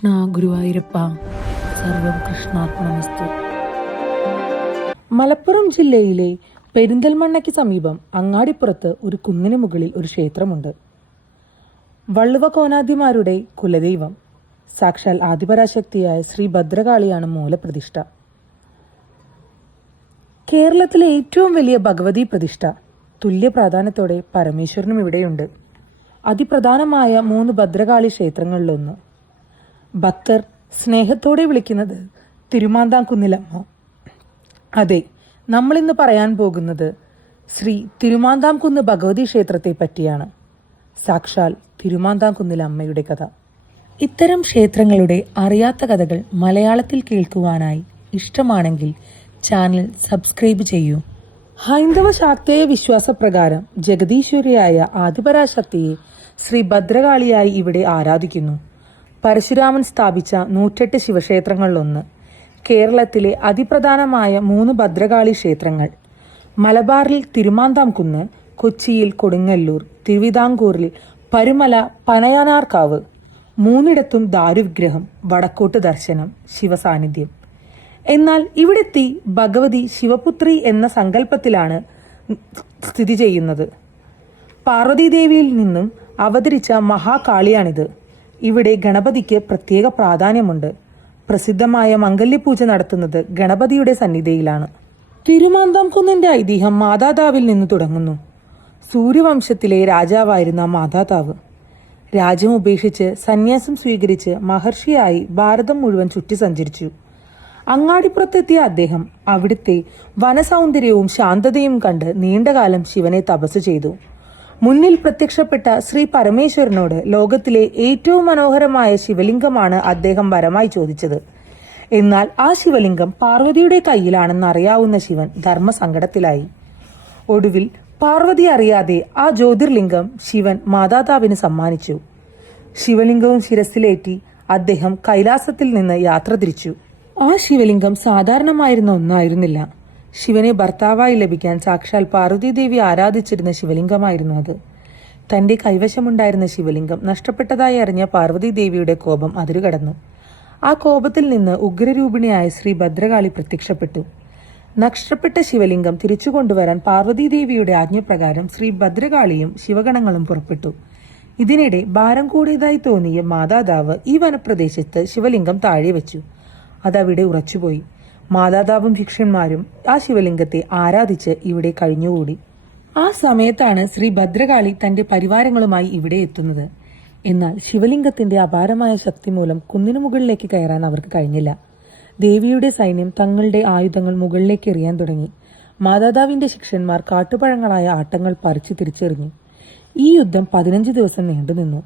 കൃഷ്ണ ഗുരുവായൂരപ്പ, സർവം കൃഷ്ണാർപ്പണമസ്തു. മലപ്പുറം ജില്ലയിലെ പെരിന്തൽമണ്ണയ്ക്ക് സമീപം അങ്ങാടിപ്പുറത്ത് ഒരു കുന്നിന് മുകളിൽ ഒരു ക്ഷേത്രമുണ്ട്. വള്ളുവ കോനാദിമാരുടെ കുലദൈവം സാക്ഷാൽ ആദിപരാശക്തിയായ ശ്രീ ഭദ്രകാളിയാണ് മൂലപ്രതിഷ്ഠ. കേരളത്തിലെ ഏറ്റവും വലിയ ഭഗവതി പ്രതിഷ്ഠ തുല്യ പ്രാധാന്യത്തോടെ പരമേശ്വരനും ഇവിടെയുണ്ട്. അതിപ്രധാനമായ 3 ഭദ്രകാളി ക്ഷേത്രങ്ങളിലൊന്ന്. ഭക്തർ സ്നേഹത്തോടെ വിളിക്കുന്നത് തിരുമാന്താംകുന്നിലമ്മ. അതെ, നമ്മളിന്ന് പറയാൻ പോകുന്നത് ശ്രീ തിരുമാന്താംകുന്ന് ഭഗവതി ക്ഷേത്രത്തെ പറ്റിയാണ്. സാക്ഷാൽ തിരുമാന്താംകുന്നിലമ്മയുടെ കഥ. ഇത്തരം ക്ഷേത്രങ്ങളുടെ അറിയാത്ത കഥകൾ മലയാളത്തിൽ കേൾക്കുവാനായി ഇഷ്ടമാണെങ്കിൽ ചാനൽ സബ്സ്ക്രൈബ് ചെയ്യൂ. ഹൈന്ദവ ശാക്തേയ വിശ്വാസപ്രകാരം ജഗദീശ്വരിയായ ആദിപരാശക്തിയെ ശ്രീ ഭദ്രകാളിയായി ഇവിടെ ആരാധിക്കുന്നു. പരശുരാമൻ സ്ഥാപിച്ച 108 ശിവക്ഷേത്രങ്ങളിലൊന്ന്. കേരളത്തിലെ അതിപ്രധാനമായ 3 ഭദ്രകാളി ക്ഷേത്രങ്ങൾ. മലബാറിൽ തിരുമാന്താംകുന്ന്, കൊച്ചിയിൽ കൊടുങ്ങല്ലൂർ, തിരുവിതാംകൂറിൽ പരുമല പനയാനാർക്കാവ്. 3ഇടത്തും ദാരുവിഗ്രഹം, വടക്കോട്ട് ദർശനം, ശിവസാന്നിധ്യം. എന്നാൽ ഇവിടെത്തി ഭഗവതി ശിവപുത്രി എന്ന സങ്കല്പത്തിലാണ് സ്ഥിതി ചെയ്യുന്നത്. പാർവതീദേവിയിൽ നിന്നും അവതരിച്ച മഹാകാളിയാണിത്. ഇവിടെ ഗണപതിക്ക് പ്രത്യേക പ്രാധാന്യമുണ്ട്. പ്രസിദ്ധമായ മംഗല്യപൂജ നടത്തുന്നത് ഗണപതിയുടെ സന്നിധിയിലാണ്. തിരുമാന്താംകുന്നിന്റെ ഐതിഹ്യം മാതാതാവിൽ നിന്ന് തുടങ്ങുന്നു. സൂര്യവംശത്തിലെ രാജാവായിരുന്ന മാതാതാവ് രാജ്യം ഉപേക്ഷിച്ച് സന്യാസം സ്വീകരിച്ച് മഹർഷിയായി ഭാരതം മുഴുവൻ ചുറ്റി സഞ്ചരിച്ചു. അങ്ങാടിപ്പുറത്തെത്തിയ അദ്ദേഹം അവിടുത്തെ വനസൗന്ദര്യവും ശാന്തതയും കണ്ട് നീണ്ടകാലം ശിവനെ തപസ് ചെയ്തു. മുന്നിൽ പ്രത്യക്ഷപ്പെട്ട ശ്രീ പരമേശ്വരനോട് ലോകത്തിലെ ഏറ്റവും മനോഹരമായ ശിവലിംഗമാണ് അദ്ദേഹം വരമായി ചോദിച്ചത്. എന്നാൽ ആ ശിവലിംഗം പാർവതിയുടെ കയ്യിലാണെന്ന് അറിയാവുന്ന ശിവൻ ധർമ്മസങ്കടത്തിലായി. ഒടുവിൽ പാർവതി അറിയാതെ ആ ജ്യോതിർലിംഗം ശിവൻ മാതാതാവിന് സമ്മാനിച്ചു. ശിവലിംഗവും ശിരസിലേറ്റി അദ്ദേഹം കൈലാസത്തിൽ നിന്ന് യാത്ര തിരിച്ചു. ആ ശിവലിംഗം സാധാരണമായിരുന്ന ഒന്നായിരുന്നില്ല. ശിവനെ ഭർത്താവായി ലഭിക്കാൻ സാക്ഷാൽ പാർവതീദേവി ആരാധിച്ചിരുന്ന ശിവലിംഗമായിരുന്നു അത്. തന്റെ കൈവശമുണ്ടായിരുന്ന ശിവലിംഗം നഷ്ടപ്പെട്ടതായി അറിഞ്ഞ പാർവതീദേവിയുടെ കോപം അതിരുകടന്നു. ആ കോപത്തിൽ നിന്ന് ഉഗ്രരൂപിണിയായ ശ്രീ ഭദ്രകാളി പ്രത്യക്ഷപ്പെട്ടു. നഷ്ടപ്പെട്ട ശിവലിംഗം തിരിച്ചു കൊണ്ടുവരാൻ പാർവതീദേവിയുടെ ആജ്ഞപ്രകാരം ശ്രീ ഭദ്രകാളിയും ശിവഗണങ്ങളും പുറപ്പെട്ടു. ഇതിനിടെ ഭാരം കൂടിയതായി തോന്നിയ മാതാതാവ് ഈ വനപ്രദേശത്ത് ശിവലിംഗം താഴെ വെച്ചു. അതവിടെ ഉറച്ചുപോയി. മാതാതാവും ശിഷ്യന്മാരും ആ ശിവലിംഗത്തെ ആരാധിച്ച് ഇവിടെ കഴിഞ്ഞുകൂടി. ആ സമയത്താണ് ശ്രീ ഭദ്രകാളി തന്റെ പരിവാരങ്ങളുമായി ഇവിടെ എത്തുന്നത്. എന്നാൽ ശിവലിംഗത്തിന്റെ അപാരമായ ശക്തി മൂലം കുന്നിനു മുകളിലേക്ക് കയറാൻ അവർക്ക് കഴിഞ്ഞില്ല. ദേവിയുടെ സൈന്യം തങ്ങളുടെ ആയുധങ്ങൾ മുകളിലേക്ക് എറിയാൻ തുടങ്ങി. മാതാതാവിന്റെ ശിഷ്യന്മാർ കാട്ടുപഴങ്ങളായ ആട്ടങ്ങൾ പറിച്ചു തിരിച്ചെറിഞ്ഞു. ഈ യുദ്ധം 15 ദിവസം നീണ്ടുനിന്നു.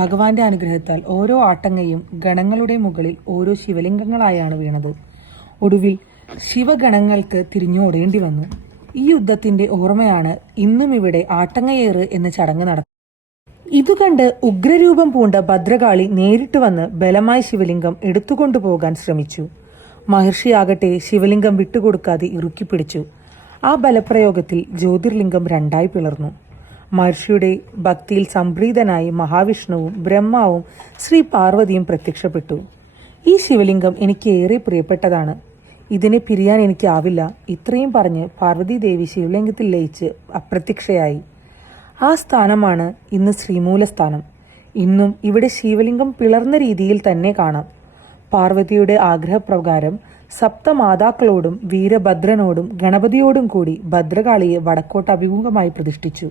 ഭഗവാന്റെ അനുഗ്രഹത്താൽ ഓരോ ആട്ടങ്ങയും ഗണങ്ങളുടെ മുകളിൽ ഓരോ ശിവലിംഗങ്ങളായാണ് വീണത്. ഒടുവിൽ ശിവഗണങ്ങൾക്ക് തിരിഞ്ഞോടേണ്ടി വന്നു. ഈ യുദ്ധത്തിന്റെ ഓർമ്മയാണ് ഇന്നും ഇവിടെ ആട്ടങ്ങയേറ് എന്ന ചടങ്ങ് നടത്തുന്നത്. ഇതുകണ്ട് ഉഗ്രരൂപം പൂണ്ട ഭദ്രകാളി നേരിട്ട് വന്ന് ബലമായി ശിവലിംഗം എടുത്തുകൊണ്ടുപോകാൻ ശ്രമിച്ചു. മഹർഷിയാകട്ടെ ശിവലിംഗം വിട്ടുകൊടുക്കാതെ ഇറുക്കിപ്പിടിച്ചു. ആ ബലപ്രയോഗത്തിൽ ജ്യോതിർലിംഗം 2ആയി പിളർന്നു. മഹർഷിയുടെ ഭക്തിയിൽ സംപ്രീതനായി മഹാവിഷ്ണുവും ബ്രഹ്മാവും ശ്രീ പാർവതിയും പ്രത്യക്ഷപ്പെട്ടു. ഈ ശിവലിംഗം എനിക്ക് ഏറെ പ്രിയപ്പെട്ടതാണ്. ഇതിനെ പിരിയാൻ എനിക്കാവില്ല. ഇത്രയും പറഞ്ഞ് പാർവതീദേവി ശിവലിംഗത്തിൽ ലയിച്ച് അപ്രത്യക്ഷയായി. ആ സ്ഥാനമാണ് ഇന്ന് ശ്രീമൂലസ്ഥാനം. ഇന്നും ഇവിടെ ശിവലിംഗം പിളർന്ന രീതിയിൽ തന്നെ കാണാം. പാർവതിയുടെ ആഗ്രഹപ്രകാരം സപ്തമാതാക്കളോടും വീരഭദ്രനോടും ഗണപതിയോടും കൂടി ഭദ്രകാളിയെ വടക്കോട്ട് അഭിമുഖമായി പ്രതിഷ്ഠിച്ചു.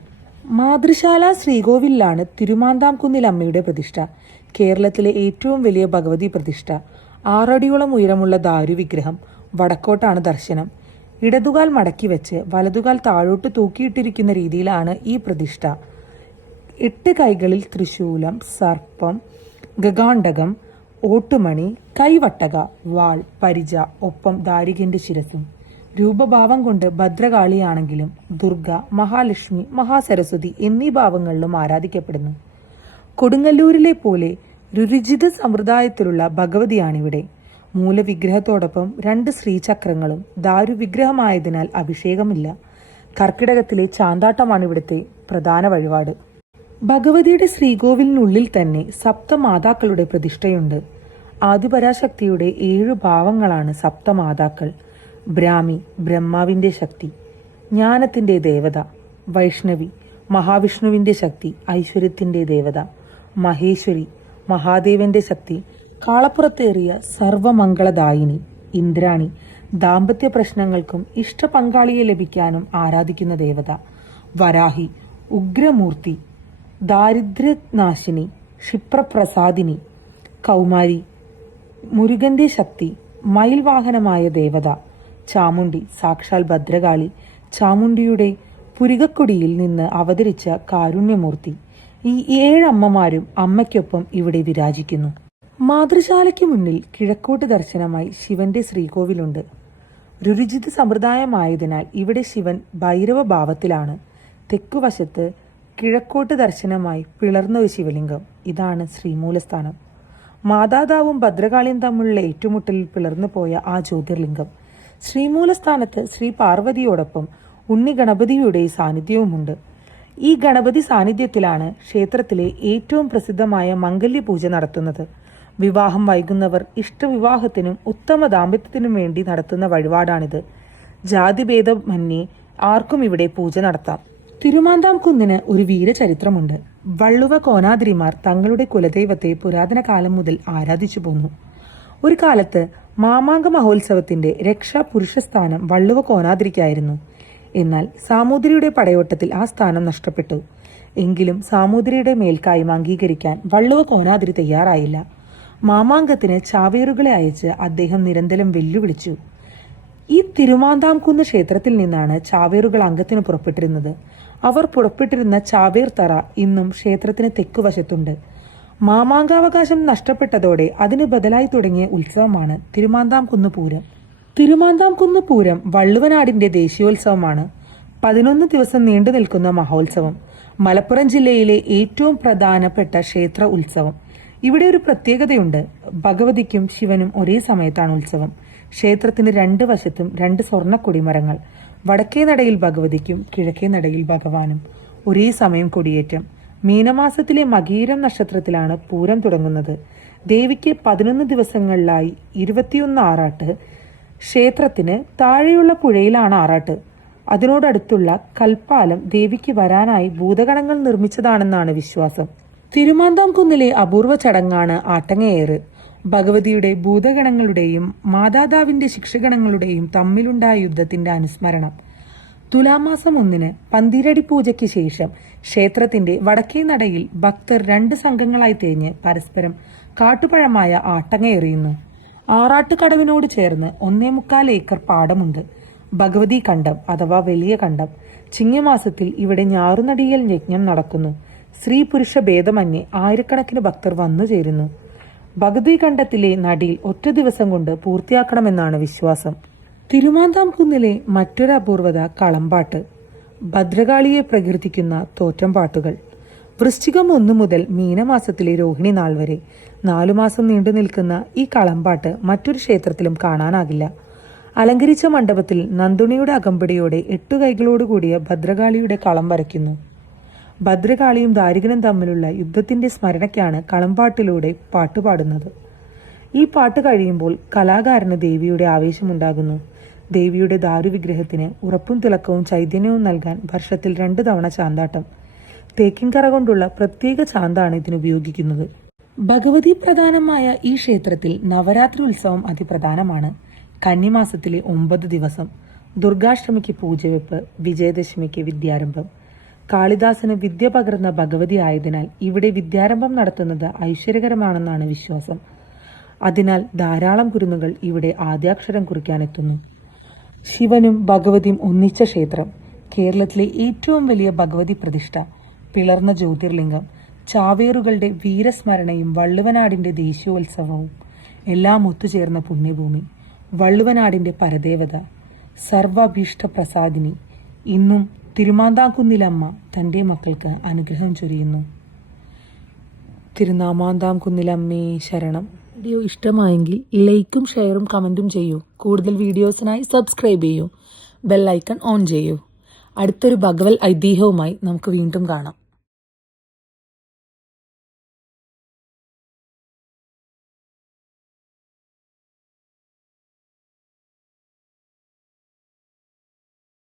മാതൃശാല ശ്രീകോവിലാണ് തിരുമാന്താംകുന്നിലമ്മയുടെ പ്രതിഷ്ഠ. കേരളത്തിലെ ഏറ്റവും വലിയ ഭഗവതി പ്രതിഷ്ഠ. 6 അടിയോളം ഉയരമുള്ള ദാരുവിഗ്രഹം. വടക്കോട്ടാണ് ദർശനം. ഇടതുകാൽ മടക്കി വെച്ച് വലതുകാൽ താഴോട്ട് തൂക്കിയിട്ടിരിക്കുന്ന രീതിയിലാണ് ഈ പ്രതിഷ്ഠ. 8 കൈകളിൽ ത്രിശൂലം, സർപ്പം, ഗഗാണ്ഡകം, ഓട്ടുമണി, കൈവട്ടക, വാൾ, പരിച, ഒപ്പം ദാരികന്റെ ശിരസും. രൂപഭാവം കൊണ്ട് ഭദ്രകാളിയാണെങ്കിലും ദുർഗ, മഹാലക്ഷ്മി, മഹാസരസ്വതി എന്നീ ഭാവങ്ങളിലും ആരാധിക്കപ്പെടുന്നു. കൊടുങ്ങല്ലൂരിലെ പോലെ രുചിത സമ്പ്രദായത്തിലുള്ള ഭഗവതിയാണിവിടെ. മൂലവിഗ്രഹത്തോടൊപ്പം 2 ശ്രീചക്രങ്ങളും. ദാരുവിഗ്രഹമായതിനാൽ അഭിഷേകമില്ല. കർക്കിടകത്തിലെ ചാന്താട്ടമാണ് ഇവിടുത്തെ പ്രധാന വഴിപാട്. ഭഗവതിയുടെ ശ്രീകോവിലിനുള്ളിൽ തന്നെ സപ്തമാതാക്കളുടെ പ്രതിഷ്ഠയുണ്ട്. ആദിപരാശക്തിയുടെ 7 ഭാവങ്ങളാണ് സപ്തമാതാക്കൾ. ബ്രാഹ്മി ബ്രഹ്മാവിന്റെ ശക്തി, ജ്ഞാനത്തിന്റെ ദേവത. വൈഷ്ണവി മഹാവിഷ്ണുവിന്റെ ശക്തി, ഐശ്വര്യത്തിന്റെ ദേവത. മഹേശ്വരി മഹാദേവന്റെ ശക്തി, കാളപ്പുറത്തേറിയ സർവമംഗളദായിനി. ഇന്ദ്രാണി ദാമ്പത്യ പ്രശ്നങ്ങൾക്കും ഇഷ്ട പങ്കാളിയെ ലഭിക്കാനും ആരാധിക്കുന്ന ദേവത. വരാഹി ഉഗ്രമൂർത്തി, ദാരിദ്ര്യനാശിനി, ക്ഷിപ്രപ്രസാദിനി. കൗമാരി മുരുകന്റെ ശക്തി, മയിൽ വാഹനമായ ദേവത. ചാമുണ്ഡി സാക്ഷാൽ ഭദ്രകാളി, ചാമുണ്ഡിയുടെ പുരികക്കൊടിയിൽ നിന്ന് അവതരിച്ച കാരുണ്യമൂർത്തി. ഈ 7 അമ്മമാരും അമ്മയ്ക്കൊപ്പം ഇവിടെ വിരാജിക്കുന്നു. മാതൃശാലയ്ക്ക് മുന്നിൽ കിഴക്കോട്ട് ദർശനമായി ശിവന്റെ ശ്രീകോവിലുണ്ട്. രുരുജിത സമ്പ്രദായമായതിനാൽ ഇവിടെ ശിവൻ ഭൈരവ ഭാവത്തിലാണ്. തെക്കുവശത്ത് കിഴക്കോട്ട് ദർശനമായി പിളർന്ന ഒരു ശിവലിംഗം. ഇതാണ് ശ്രീമൂലസ്ഥാനം. മാതാതാവും ഭദ്രകാളിയും തമ്മിലുള്ള ഏറ്റുമുട്ടലിൽ പിളർന്നു പോയ ആ ജ്യോതിർലിംഗം. ശ്രീമൂലസ്ഥാനത്ത് ശ്രീ പാർവതിയോടൊപ്പം ഉണ്ണി ഗണപതിയുടെ സാന്നിധ്യവുമുണ്ട്. ഈ ഗണപതി സാന്നിധ്യത്തിലാണ് ക്ഷേത്രത്തിലെ ഏറ്റവും പ്രസിദ്ധമായ മംഗല്യപൂജ നടത്തുന്നത്. വിവാഹം വൈകുന്നവർ ഇഷ്ടവിവാഹത്തിനും ഉത്തമ ദാമ്പത്യത്തിനും വേണ്ടി നടത്തുന്ന വഴിപാടാണിത്. ജാതിഭേദമന്യേ ആർക്കും ഇവിടെ പൂജ നടത്താം. തിരുമാന്താം കുന്നിന് ഒരു വീരചരിത്രമുണ്ട്. വള്ളുവ കോനാദ്രിമാർ തങ്ങളുടെ കുലദൈവത്തെ പുരാതന കാലം മുതൽ ആരാധിച്ചു പോന്നു. ഒരു കാലത്ത് മാമാങ്ക മഹോത്സവത്തിന്റെ രക്ഷാ പുരുഷസ്ഥാനം വള്ളുവ കോനാദ്രിക്കായിരുന്നു. എന്നാൽ സാമൂതിരിയുടെ പടയോട്ടത്തിൽ ആ സ്ഥാനം നഷ്ടപ്പെട്ടു. എങ്കിലും സാമൂതിരിയുടെ മേൽക്കായ്മ അംഗീകരിക്കാൻ വള്ളുവ കോനാദ്രി തയ്യാറായില്ല. മാമാങ്കത്തിന് ചാവേറുകളെ അയച്ച് അദ്ദേഹം നിരന്തരം വെല്ലുവിളിച്ചു. ഈ തിരുമാന്താംകുന്ന് ക്ഷേത്രത്തിൽ നിന്നാണ് ചാവേറുകൾ അംഗത്തിന് പുറപ്പെട്ടിരുന്നത്. അവർ പുറപ്പെട്ടിരുന്ന ചാവേർ തറ ഇന്നും ക്ഷേത്രത്തിന് തെക്കുവശത്തുണ്ട്. മാമാങ്കാവകാശം നഷ്ടപ്പെട്ടതോടെ അതിന് ബദലായി തുടങ്ങിയ ഉത്സവമാണ് തിരുമാന്താംകുന്ന് പൂരം. തിരുമാന്താംകുന്ന് പൂരം വള്ളുവനാടിന്റെ ദേശീയോത്സവമാണ്. 11 ദിവസം നീണ്ടു നിൽക്കുന്ന മഹോത്സവം. മലപ്പുറം ജില്ലയിലെ ഏറ്റവും പ്രധാനപ്പെട്ട ക്ഷേത്ര ഉത്സവം. ഇവിടെ ഒരു പ്രത്യേകതയുണ്ട്. ഭഗവതിക്കും ശിവനും ഒരേ സമയത്താണ് ഉത്സവം. ക്ഷേത്രത്തിന് 2 വശത്തും 2 സ്വർണ്ണ കൊടിമരങ്ങൾ. വടക്കേ നടയിൽ ഭഗവതിക്കും കിഴക്കേ നടയിൽ ഭഗവാനും ഒരേ സമയം കൊടിയേറ്റം. മീനമാസത്തിലെ മകീരം നക്ഷത്രത്തിലാണ് പൂരം തുടങ്ങുന്നത്. ദേവിക്ക് 11 ദിവസങ്ങളിലായി 21 ആറാട്ട്. ക്ഷേത്രത്തിന് താഴെയുള്ള പുഴയിലാണ് ആറാട്ട്. അതിനോടടുത്തുള്ള കൽപ്പാലം ദേവിക്ക് വരാനായി ഭൂതഗണങ്ങൾ നിർമ്മിച്ചതാണെന്നാണ് വിശ്വാസം. തിരുമാന്താംകുന്നിലെ അപൂർവ ചടങ്ങാണ് ആട്ടങ്ങയേറ്. ഭഗവതിയുടെ ഭൂതഗണങ്ങളുടെയും മാതാതാവിന്റെ ശിക്ഷഗണങ്ങളുടെയും തമ്മിലുണ്ടായ യുദ്ധത്തിന്റെ അനുസ്മരണം. തുലാമാസം 1 പന്തിരടി പൂജയ്ക്ക് ശേഷം ക്ഷേത്രത്തിന്റെ വടക്കേ നടയിൽ ഭക്തർ 2 സംഘങ്ങളായി തിരിഞ്ഞ് പരസ്പരം കാട്ടുപഴമായ ആട്ടങ്ങയെറിയുന്നു. ആറാട്ട് കടവിനോട് ചേർന്ന് 1.25 ഏക്കർ പാടമുണ്ട്. ഭഗവതി കണ്ടം അഥവാ വലിയ കണ്ടം. ചിങ്ങമാസത്തിൽ ഇവിടെ ഞാറുനടിയൽ യജ്ഞം നടക്കുന്നു. സ്ത്രീ പുരുഷ ഭേദമന്യേ ആയിരക്കണക്കിന് ഭക്തർ വന്നു ചേരുന്നു. ഭഗവതി കണ്ടത്തിലെ നടിയിൽ ഒറ്റ ദിവസം കൊണ്ട് പൂർത്തിയാക്കണമെന്നാണ് വിശ്വാസം. തിരുമാന്താംകുന്നിലെ മറ്റൊരു അപൂർവത കളംപാട്ട്. ഭദ്രകാളിയെ പ്രകീർത്തിക്കുന്ന തോറ്റംപാട്ടുകൾ. വൃശ്ചികം 1 മുതൽ മീനമാസത്തിലെ രോഹിണി നാൾ വരെ 4 മാസം നീണ്ടു നിൽക്കുന്ന ഈ കളംപാട്ട് മറ്റൊരു ക്ഷേത്രത്തിലും കാണാനാകില്ല. അലങ്കരിച്ച മണ്ഡപത്തിൽ നന്ദുണിയുടെ അകമ്പടിയോടെ 8 കൈകളോടുകൂടിയ ഭദ്രകാളിയുടെ കളം വരയ്ക്കുന്നു. ഭദ്രകാളിയും ദാരികനും തമ്മിലുള്ള യുദ്ധത്തിന്റെ സ്മരണയ്ക്കാണ് കളംപാട്ടിലൂടെ പാട്ടുപാടുന്നത്. ഈ പാട്ട് കഴിയുമ്പോൾ കലാകാരന് ദേവിയുടെ ആവേശമുണ്ടാകുന്നു. ദേവിയുടെ ദാരുവിഗ്രഹത്തിന് ഉറപ്പും തിളക്കവും ചൈതന്യവും നൽകാൻ വർഷത്തിൽ 2 തവണ ചാന്താട്ടം. തേക്കിൻകറ കൊണ്ടുള്ള പ്രത്യേക ചാന്താണ് ഇതിനുപയോഗിക്കുന്നത്. ഭഗവതി പ്രധാനമായ ഈ ക്ഷേത്രത്തിൽ നവരാത്രി ഉത്സവം അതിപ്രധാനമാണ്. കന്നിമാസത്തിലെ 9 ദിവസം. ദുർഗാഷ്ടമിക്ക് പൂജവെപ്പ്, വിജയദശമിക്ക് വിദ്യാരംഭം. കാളിദാസന് വിദ്യ പകർന്ന ഭഗവതി ആയതിനാൽ ഇവിടെ വിദ്യാരംഭം നടത്തുന്നത് ഐശ്വര്യകരമാണെന്നാണ് വിശ്വാസം. അതിനാൽ ധാരാളം കുരുന്നുകൾ ഇവിടെ ആദ്യാക്ഷരം കുറിക്കാനെത്തുന്നു. ശിവനും ഭഗവതിയും ഒന്നിച്ച ക്ഷേത്രം. കേരളത്തിലെ ഏറ്റവും വലിയ ഭഗവതി പ്രതിഷ്ഠ. പിളർന്ന ജ്യോതിർലിംഗം. ചാവേറുകളുടെ വീരസ്മരണയും വള്ളുവനാടിന്റെ ദേശീയോത്സവവും എല്ലാം ഒത്തുചേർന്ന പുണ്യഭൂമി. വള്ളുവനാടിന്റെ പരദേവത, സർവാഭീഷ്ട പ്രസാദിനി. ഇന്നും തിരുമാന്താംകുന്നിലമ്മ തന്റെ മക്കൾക്ക് അനുഗ്രഹം ചൊരിയുന്നു. തിരുനാമാന്താംകുന്നിലമ്മേ ശരണം. വീഡിയോ ഇഷ്ടമായെങ്കിൽ ലൈക്കും ഷെയറും കമന്റും ചെയ്യൂ. കൂടുതൽ വീഡിയോസിനായി സബ്സ്ക്രൈബ് ചെയ്യൂ. ബെൽ ഐക്കൺ ഓൺ ചെയ്യൂ. അടുത്തൊരു ഭഗവത് ഐതിഹ്യവുമായി നമുക്ക് വീണ്ടും കാണാം.